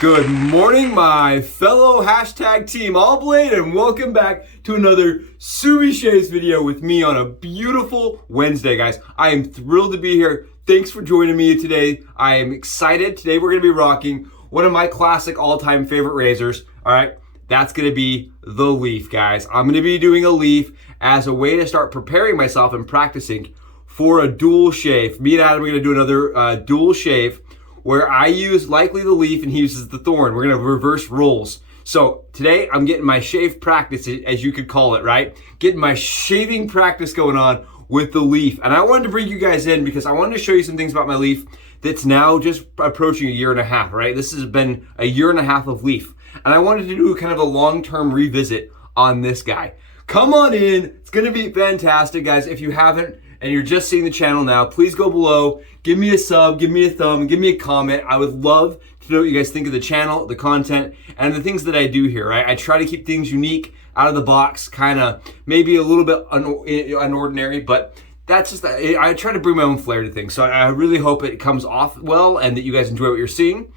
Good morning, my fellow hashtag team All Blade, and welcome back to another Subie Shaves video with me on a beautiful Wednesday, guys. I am thrilled to be here. Thanks for joining me today. I am excited. Today we're going to be rocking one of my classic all-time favorite razors. All right, that's going to be the Leaf, guys. I'm going to be doing a Leaf as a way to start preparing myself and practicing for a dual shave. Me and Adam are going to do another dual shave, where I use likely the Leaf and he uses the Thorn. We're gonna reverse roles. So today I'm getting my shave practice, as you could call it, right? Getting my shaving practice going on with the Leaf. And I wanted to bring you guys in because I wanted to show you some things about my Leaf that's now just approaching a year and a half, right? This has been a year and a half of Leaf. And I wanted to do kind of a long-term revisit on this guy. Come on in, it's gonna be fantastic, guys. If you haven't, and you're just seeing the channel now, please go below, give me a sub, give me a thumb, give me a comment. I would love to know what you guys think of the channel, the content, and the things that I do here, right? I try to keep things unique, out of the box, kind of maybe a little bit unordinary, but that's just, I try to bring my own flair to things. So I really hope it comes off well and that you guys enjoy what you're seeing.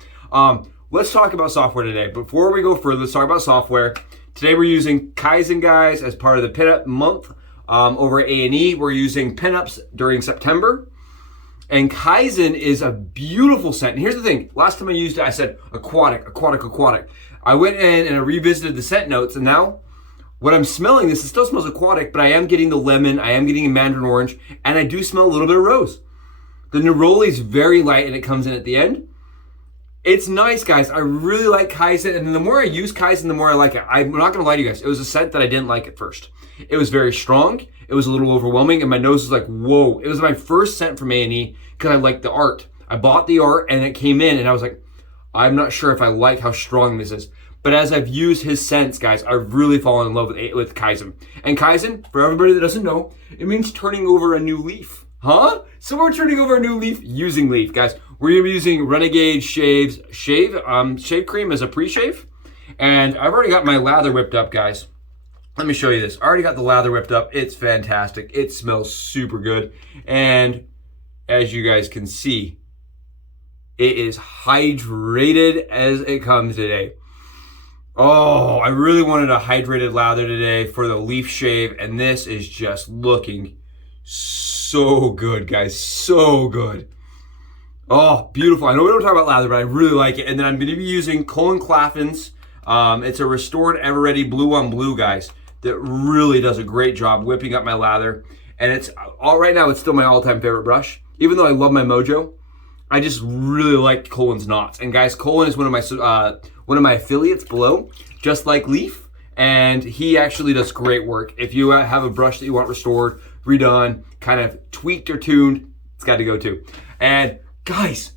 Let's talk about software today. Before we go further, let's talk about software. Today we're using Kaizen, guys, as part of the pinup month. Over A&E, we're using pinups during September. And Kaizen is a beautiful scent. And here's the thing. Last time I used it, I said aquatic, aquatic, aquatic. I went in and I revisited the scent notes, and now what I'm smelling, it still smells aquatic, but I am getting the lemon, I am getting a mandarin orange, and I do smell a little bit of rose. The Neroli is very light and it comes in at the end. It's nice, guys. I really like Kaizen, and the more I use Kaizen, the more I like it. I'm not gonna lie to you guys. It was a scent that I didn't like at first. It was very strong. It was a little overwhelming, and my nose was like, whoa. It was my first scent from A&E because I liked the art. I bought the art, and it came in, and I was like, I'm not sure if I like how strong this is. But as I've used his scents, guys, I've really fallen in love with Kaizen. And Kaizen, for everybody that doesn't know, it means turning over a new leaf. Huh? So we're turning over a new leaf using Leaf, guys. We're gonna be using Renegade shave cream as a pre-shave. And I've already got my lather whipped up, guys. Let me show you this. I already got the lather whipped up. It's fantastic. It smells super good. And as you guys can see, it is hydrated as it comes today. Oh, I really wanted a hydrated lather today for the Leaf shave, and this is just looking so good, guys. So good. Oh, beautiful. I know we don't talk about lather, but I really like it. And then I'm going to be using Colin Claflin's. It's a restored Ever Ready blue on blue, guys, that really does a great job whipping up my lather. And it's right now, it's still my all-time favorite brush. Even though I love my Mojo, I just really like Colin's knots. And guys, Colin is one of my affiliates below, just like Leaf. And he actually does great work. If you have a brush that you want restored, redone, kind of tweaked or tuned, it's got to go too. And guys,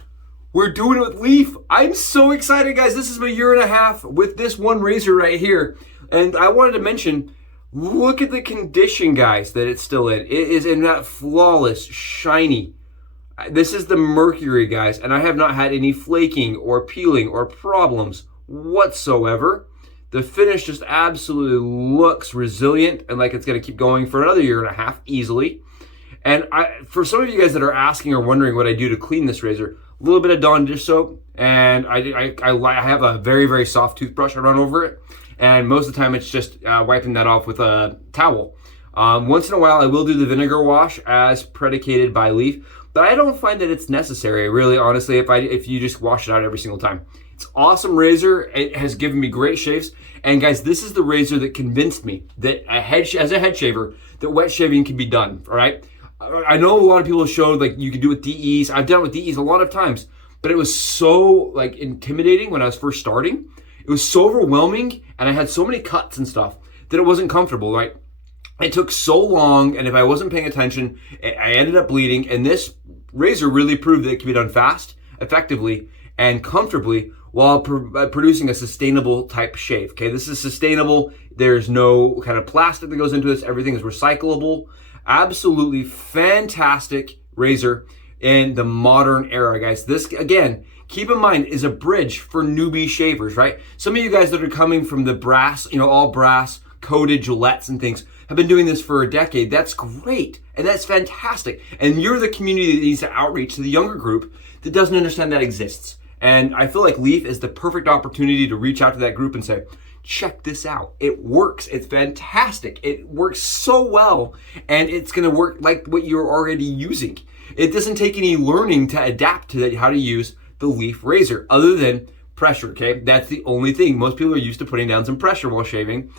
we're doing it with Leaf. I'm so excited, guys. This is my year and a half with this one razor right here. And I wanted to mention, look at the condition, guys, that it's still in. It is in that flawless, shiny. This is the Mercury, guys, and I have not had any flaking or peeling or problems whatsoever. The finish just absolutely looks resilient and like it's gonna keep going for another year and a half easily. And for some of you guys that are asking or wondering what I do to clean this razor, a little bit of Dawn dish soap, and I have a very, very soft toothbrush I run over it, and most of the time it's just wiping that off with a towel. Once in a while I will do the vinegar wash as predicated by Leaf, but I don't find that it's necessary, really, honestly, if you just wash it out every single time. It's an awesome razor. It has given me great shaves. And guys, this is the razor that convinced me that as a head shaver, that wet shaving can be done, all right? I know a lot of people showed like you can do it with DEs. I've done it with DEs a lot of times, but it was so like intimidating when I was first starting. It was so overwhelming, and I had so many cuts and stuff that it wasn't comfortable, right? It took so long, and if I wasn't paying attention, I ended up bleeding, and this razor really proved that it can be done fast, effectively, and comfortably while producing a sustainable type shave. Okay, this is sustainable. There's no kind of plastic that goes into this. Everything is recyclable. Absolutely fantastic razor in the modern era, guys. This, again, keep in mind, is a bridge for newbie shavers, right? Some of you guys that are coming from the brass, all brass coated Gillettes and things have been doing this for a decade. That's great, and that's fantastic. And you're the community that needs to outreach to the younger group that doesn't understand that exists. And I feel like Leaf is the perfect opportunity to reach out to that group and say, check this out. It works. It's fantastic. It works so well, and it's going to work like what you're already using. It doesn't take any learning to adapt to that, how to use the Leaf razor other than pressure, okay? That's the only thing. Most people are used to putting down some pressure while shaving.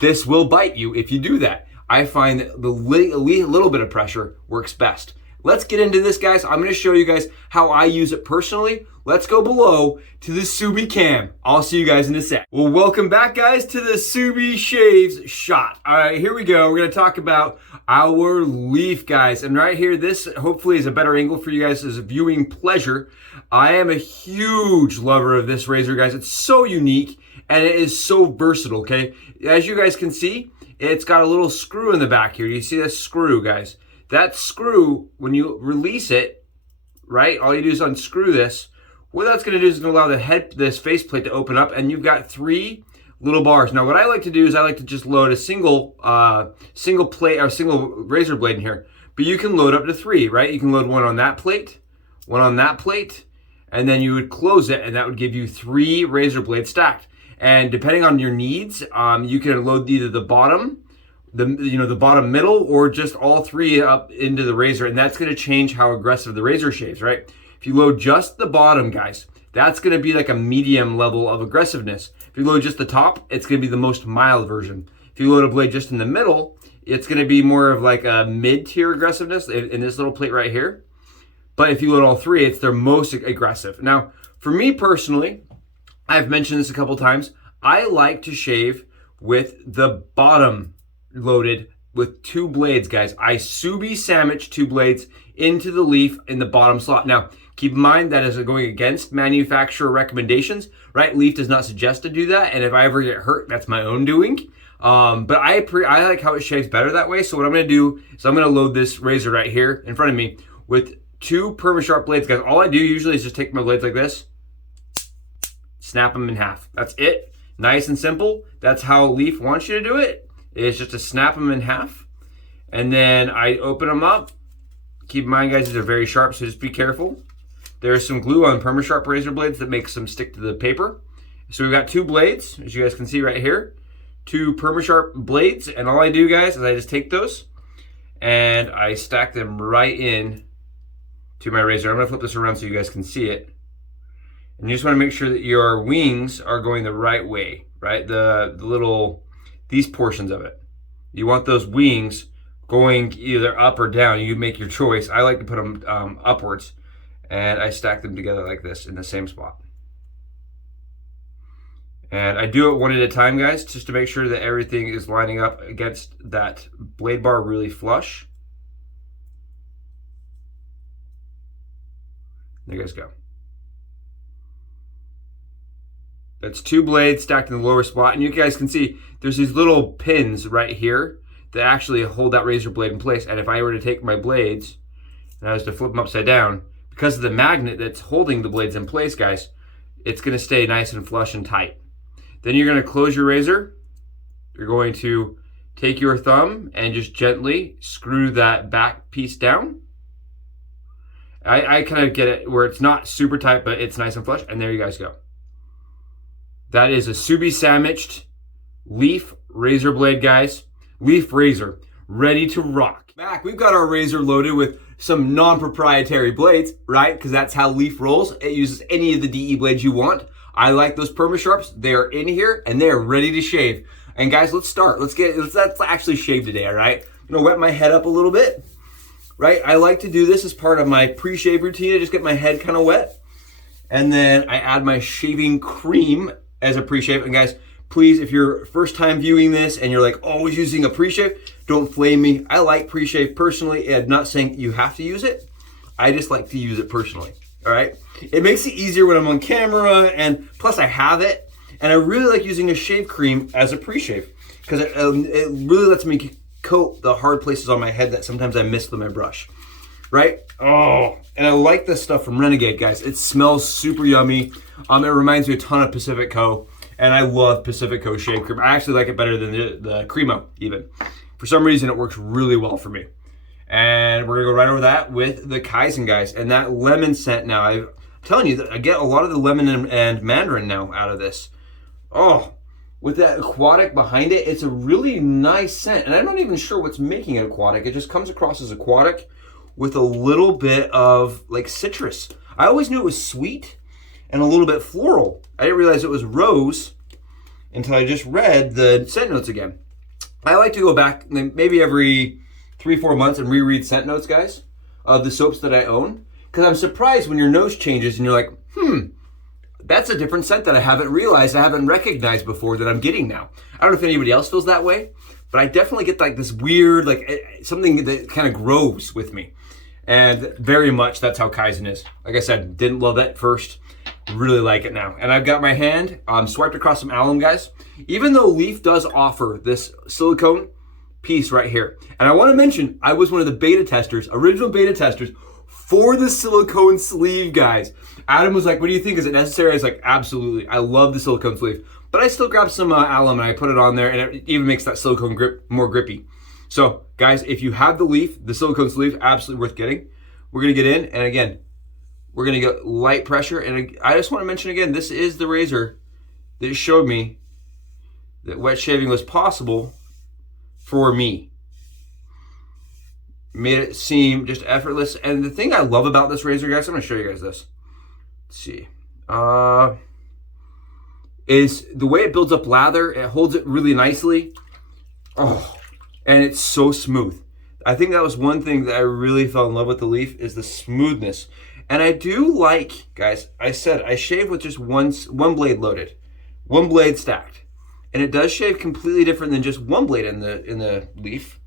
This will bite you if you do that. I find that the little bit of pressure works best. Let's get into this, guys. I'm gonna show you guys how I use it personally. Let's go below to the Subie cam. I'll see you guys in a sec. Well, welcome back, guys, to the Subie Shaves shot. All right, here we go. We're gonna talk about our Leaf, guys. And right here, this hopefully is a better angle for you guys as a viewing pleasure. I am a huge lover of this razor, guys. It's so unique and it is so versatile, okay? As you guys can see, it's got a little screw in the back here. You see that screw, guys? That screw, when you release it, right, all you do is unscrew this. What that's going to do is going to allow this faceplate to open up, and you've got 3 little bars. Now, what I like to do is I like to just load a single plate or single razor blade in here. But you can load up to 3, right? You can load one on that plate, one on that plate, and then you would close it, and that would give you 3 razor blades stacked. And depending on your needs, you can load either the bottom, the bottom middle, or just all 3 up into the razor, and that's going to change how aggressive the razor shaves, right? If you load just the bottom, guys, that's going to be like a medium level of aggressiveness. If you load just the top, it's going to be the most mild version. If you load a blade just in the middle, it's going to be more of like a mid-tier aggressiveness in this little plate right here. But if you load all 3, it's their most aggressive. Now, for me personally, I've mentioned this a couple times, I like to shave with the bottom loaded with 2 blades, guys. I Subie sandwich 2 blades into the Leaf in the bottom slot. Now, keep in mind that is going against manufacturer recommendations, right? Leaf does not suggest to do that, and if I ever get hurt, that's my own doing. But I like how it shaves better that way. So what I'm going to do is I'm going to load this razor right here in front of me with 2 Permasharp blades, guys. All I do usually is just take my blades like this, snap them in half. That's it. Nice and simple. That's how Leaf wants you to do it. Is just to snap them in half, and then I open them up. Keep in mind, guys, these are very sharp, so just be careful. There's some glue on Permasharp razor blades that makes them stick to the paper. So we've got 2 blades, as you guys can see right here, 2 Permasharp blades, and all I do, guys, is I just take those and I stack them right in to my razor. I'm gonna flip this around so you guys can see it. And you just wanna make sure that your wings are going the right way, right? The little, these portions of it. You want those wings going either up or down. You make your choice. I like to put them upwards, and I stack them together like this in the same spot. And I do it one at a time, guys, just to make sure that everything is lining up against that blade bar really flush. There you guys go. That's 2 blades stacked in the lower spot, and you guys can see there's these little pins right here that actually hold that razor blade in place. And if I were to take my blades and I was to flip them upside down, because of the magnet that's holding the blades in place, guys, it's going to stay nice and flush and tight. Then you're going to close your razor. You're going to take your thumb and just gently screw that back piece down. I kind of get it where it's not super tight, but it's nice and flush, and there you guys go. That is a Subie sandwiched Leaf razor blade, guys. Leaf razor, ready to rock. Back, we've got our razor loaded with some non-proprietary blades, right? Because that's how Leaf rolls. It uses any of the DE blades you want. I like those Permasharps. They are in here and they are ready to shave. And guys, let's start. Let's actually shave today, all right? I'm gonna wet my head up a little bit, right? I like to do this as part of my pre-shave routine. I just get my head kind of wet. And then I add my shaving cream as a pre-shave. And guys, please, if you're first time viewing this and you're like always using a pre-shave, don't flame me. I like pre-shave personally. I'm not saying you have to use it. I just like to use it personally, all right? It makes it easier when I'm on camera, and plus I have it. And I really like using a shave cream as a pre-shave because it really lets me coat the hard places on my head that sometimes I miss with my brush, right? Oh, and I like this stuff from Renegade, guys. It smells super yummy. It reminds me a ton of Pacifico, and I love Pacifico shave cream. I actually like it better than the Creme even. For some reason, it works really well for me. And we're gonna go right over that with the Kaizen, guys. And that lemon scent now, telling you that I get a lot of the lemon and mandarin now out of this. Oh, with that aquatic behind it, it's a really nice scent. And I'm not even sure what's making it aquatic. It just comes across as aquatic with a little bit of like citrus. I always knew it was sweet and a little bit floral. I didn't realize it was rose until I just read the scent notes again. I like to go back maybe every 3-4 months and reread scent notes, guys, of the soaps that I own. Because I'm surprised when your nose changes and you're like, that's a different scent that I haven't realized, I haven't recognized before that I'm getting now. I don't know if anybody else feels that way, but I definitely get like this weird, like something that kind of grows with me. And very much that's how Kaizen is. Like I said, didn't love that first, really like it now. And I've got my hand swiped across some alum, guys. Even though Leaf does offer this silicone piece right here. And I want to mention, I was one of the beta testers, original beta testers for the silicone sleeve, guys. Adam was like, what do you think? Is it necessary? I was like, absolutely. I love the silicone sleeve. But I still grabbed some alum and I put it on there, and it even makes that silicone grip more grippy. So guys, if you have the Leaf, the silicone sleeve, absolutely worth getting. We're gonna get in, and again, we're gonna get light pressure. And I just wanna mention again, this is the razor that showed me that wet shaving was possible for me. Made it seem just effortless. And the thing I love about this razor, guys, I'm gonna show you guys this. Let's see. Is the way it builds up lather. It holds it really nicely. Oh, and it's so smooth. I think that was one thing that I really fell in love with the Leaf, is the smoothness. And I do like, guys, I said I shave with just one blade loaded, one blade stacked. And it does shave completely different than just one blade in the Leaf.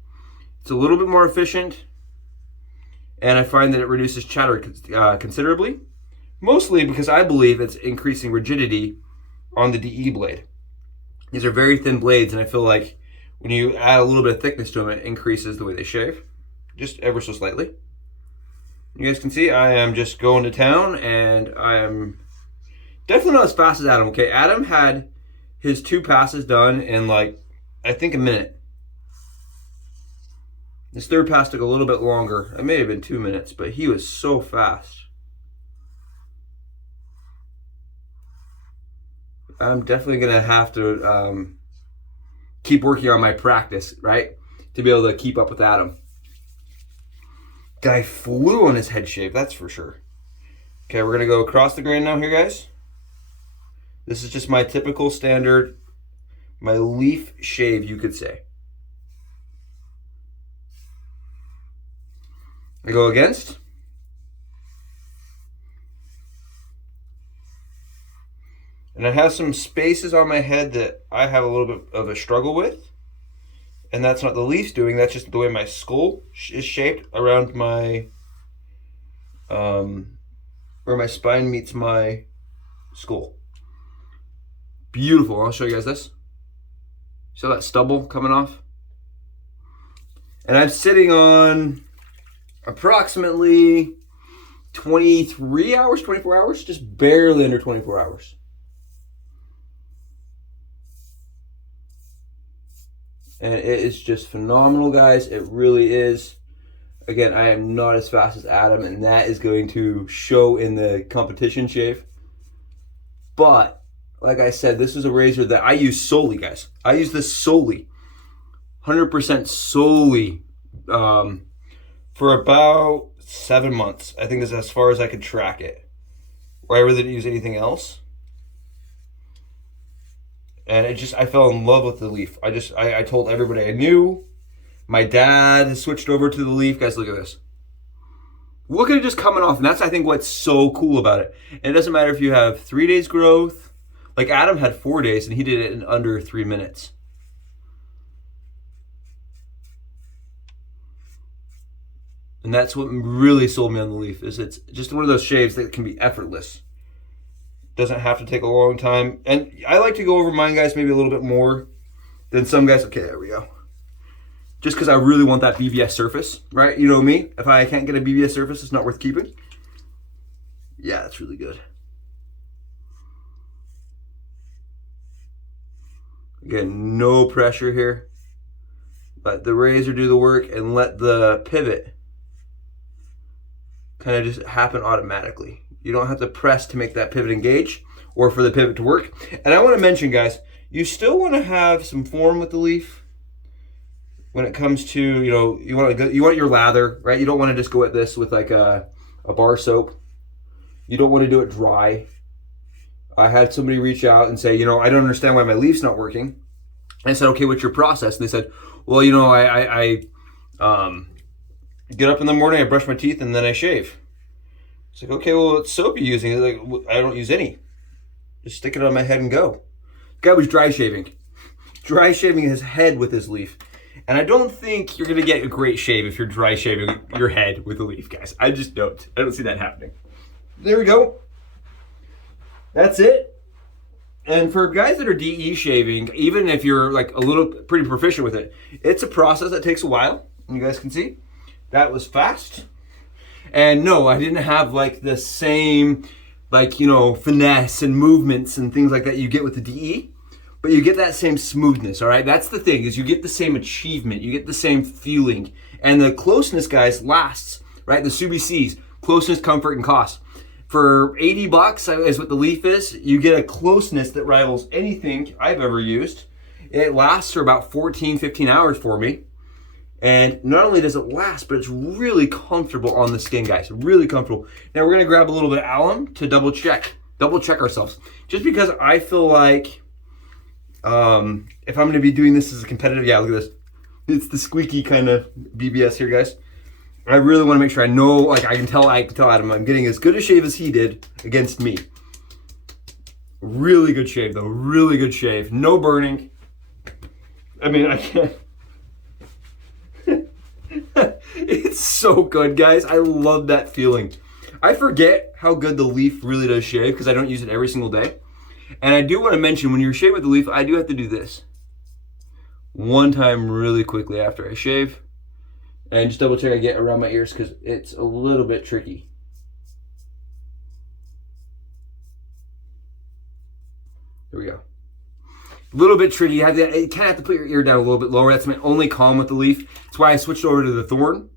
It's a little bit more efficient, and I find that it reduces chatter considerably, mostly because I believe it's increasing rigidity on the DE blade. These are very thin blades, and I feel like when you add a little bit of thickness to them, it increases the way they shave, just ever so slightly. You guys can see I am just going to town, and I am definitely not as fast as Adam, okay? Adam had his 2 passes done in like, I think, a minute. This third pass took a little bit longer. It may have been 2 minutes, but he was so fast. I'm definitely gonna have to keep working on my practice, right? To be able to keep up with Adam. Guy flew on his head shave, that's for sure. Okay, we're gonna go across the grain now here, guys. This is just my typical standard, my Leaf shave, you could say. I go against. And I have some spaces on my head that I have a little bit of a struggle with. And that's not the Leaf's doing, that's just the way my skull is shaped around my, where my spine meets my skull. Beautiful, I'll show you guys this. See that stubble coming off? And I'm sitting on approximately 23 hours, 24 hours, just barely under 24 hours. And it is just phenomenal, guys. It really is. Again, I am not as fast as Adam, and that is going to show in the competition shave. But, like I said, this is a razor that I use solely, guys. I use this solely, 100% solely, for about 7 months. I think that's as far as I could track it, where I really didn't use anything else. And it just, I fell in love with the Leaf. I told everybody I knew. My dad has switched over to the Leaf. Guys, look at this. Look at it just coming off. And that's, I think, what's so cool about it. And it doesn't matter if you have 3 days growth. Like Adam had 4 days and he did it in under 3 minutes. And that's what really sold me on the Leaf, is it's just one of those shaves that can be effortless. Doesn't have to take a long time. And I like to go over mine, guys, maybe a little bit more than some guys. Okay, there we go. Just because I really want that BBS surface, right? You know me, if I can't get a BBS surface, it's not worth keeping. Yeah, that's really good. Again, no pressure here. Let the razor do the work and let the pivot kind of just happen automatically. You don't have to press to make that pivot engage or for the pivot to work. And I want to mention, guys, you still want to have some form with the leaf when it comes to, you know, you want your lather, right? You don't want to just go at this with like a bar soap. You don't want to do it dry. I had somebody reach out and say, you know, I don't understand why my leaf's not working. I said, okay, what's your process? And they said, well, you know, I get up in the morning, I brush my teeth, and then I shave. It's like, okay, well, what soap are you using? Like, I don't use any. Just stick it on my head and go. The guy was dry shaving his head with his leaf. And I don't think you're going to get a great shave if you're dry shaving your head with a leaf, guys. I just don't. I don't see that happening. There we go. That's it. And for guys that are DE shaving, even if you're like a little pretty proficient with it, it's a process that takes a while. You guys can see that was fast. And no, I didn't have like the same, like, you know, finesse and movements and things like that you get with the DE, but you get that same smoothness. All right, that's the thing, is you get the same achievement, you get the same feeling, and the closeness, guys, lasts. Right, the Subie C's, closeness, comfort, and cost. For 80 bucks is what the leaf is. You get a closeness that rivals anything I've ever used. It lasts for about 14, 15 hours for me. And not only does it last, but it's really comfortable on the skin, guys. Really comfortable. Now we're gonna grab a little bit of alum to double check ourselves. Just because I feel like if I'm gonna be doing this as a competitive, yeah, look at this. It's the squeaky kind of BBS here, guys. I really want to make sure I know, like I can tell Adam I'm getting as good a shave as he did against me. Really good shave though, really good shave. No burning. I mean, I can't. It's so good, guys. I love that feeling. I forget how good the leaf really does shave because I don't use it every single day. And I do want to mention, when you're shaving with the leaf, I do have to do this one time really quickly after I shave. And just double check I get around my ears because it's a little bit tricky. There we go. A little bit tricky. You kind of have to put your ear down a little bit lower. That's my only calm with the leaf. That's why I switched over to the thorn.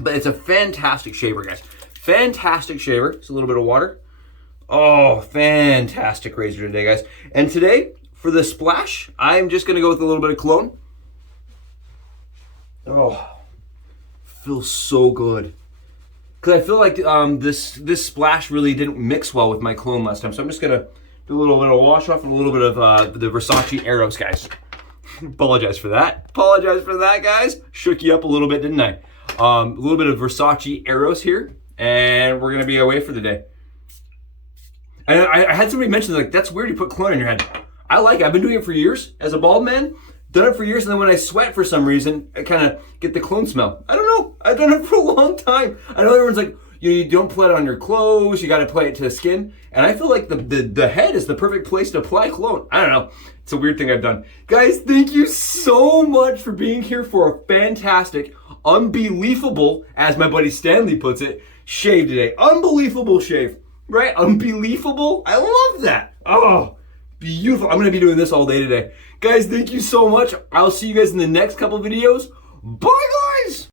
But it's a fantastic shaver, guys. Fantastic shaver. Just a little bit of water. Oh, fantastic razor today, guys. And today, for the splash, I'm just going to go with a little bit of cologne. Oh. Feels so good, because I feel like this splash really didn't mix well with my cologne last time, so I'm just gonna do a little bit of wash off and a little bit of the Versace Eros, guys. Apologize for that, guys. Shook you up a little bit, didn't I? A little bit of Versace Eros here, and we're gonna be away for the day. And I had somebody mention, like, that's weird you put cologne in your head. I like it. I've been doing it for years as a bald man. Done it for years, and then when I sweat for some reason, I kind of get the cologne smell. I don't know. I've done it for a long time. I know everyone's like, you don't apply it on your clothes, you got to apply it to the skin. And I feel like the head is the perfect place to apply cologne. I don't know. It's a weird thing I've done. Guys, thank you so much for being here for a fantastic, unbelievable, as my buddy Stanley puts it, shave today. Unbelievable shave, right? Unbelievable. I love that. Oh, beautiful. I'm going to be doing this all day today. Guys, thank you so much. I'll see you guys in the next couple videos. Bye, guys.